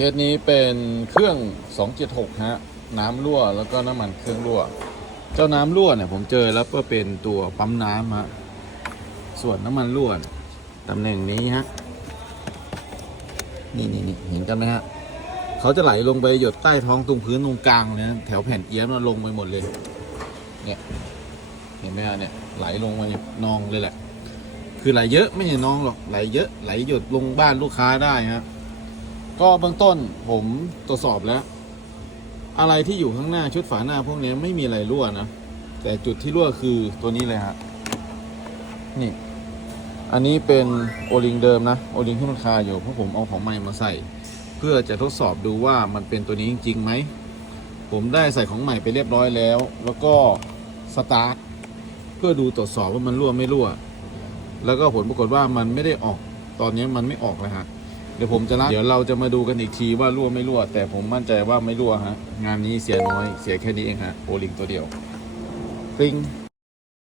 เคสนี้เป็นเครื่อง 276 ฮะ น้ำรั่วแล้วก็น้ำมันเครื่องรั่ว เจ้าน้ำรั่วเนี่ยผมเจอแล้วก็เป็นตัวปั๊มน้ำฮะ ส่วนน้ำมันรั่วตำแหน่งนี้ฮะ นี่นี่นี่เห็นกันไหมฮะ เขาจะไหลลงไปหยดใต้ท้องตรงพื้นตรงกลางเลยนะแถวแผ่นเอี้ยมมันลงไปหมดเลย เนี่ย เห็นไหมฮะเนี่ยไหลลงมานองเลยแหละ คือไหลเยอะไม่ใช่น้องหรอกไหลเยอะไหลหยดลงบ้านลูกค้าได้ฮะ ก็เบื้องต้นผมตรวจสอบแล้ว อะไรที่อยู่ข้างหน้าชุดฝาหน้าพวกนี้ไม่มีอะไรรั่วนะ แต่จุดที่รั่วคือตัวนี้เลยฮะนี่ อันนี้เป็นโอลิงเดิมนะโอลิงที่มันคาอยู่เพราะผมเอาของใหม่มาใส่ เพื่อจะทดสอบดูว่ามันเป็นตัวนี้จริงๆไหมผมได้ใส่ของใหม่ไปเรียบร้อยแล้ว แล้วก็สตาร์ทเพื่อดูตรวจสอบว่ามันรั่วไม่รั่ว แล้วก็ผลปรากฏว่ามันไม่ได้ออกตอนนี้มันไม่ออกเลยฮะ เดี๋ยวผมจะรับเดี๋ยวเราจะมาดูกันอีกทีว่ารั่วไม่รั่ว แต่ผมมั่นใจว่าไม่รั่วฮะ งานนี้เสียน้อยเสียแค่นี้เองฮะโอลิงตัวเดียวปริง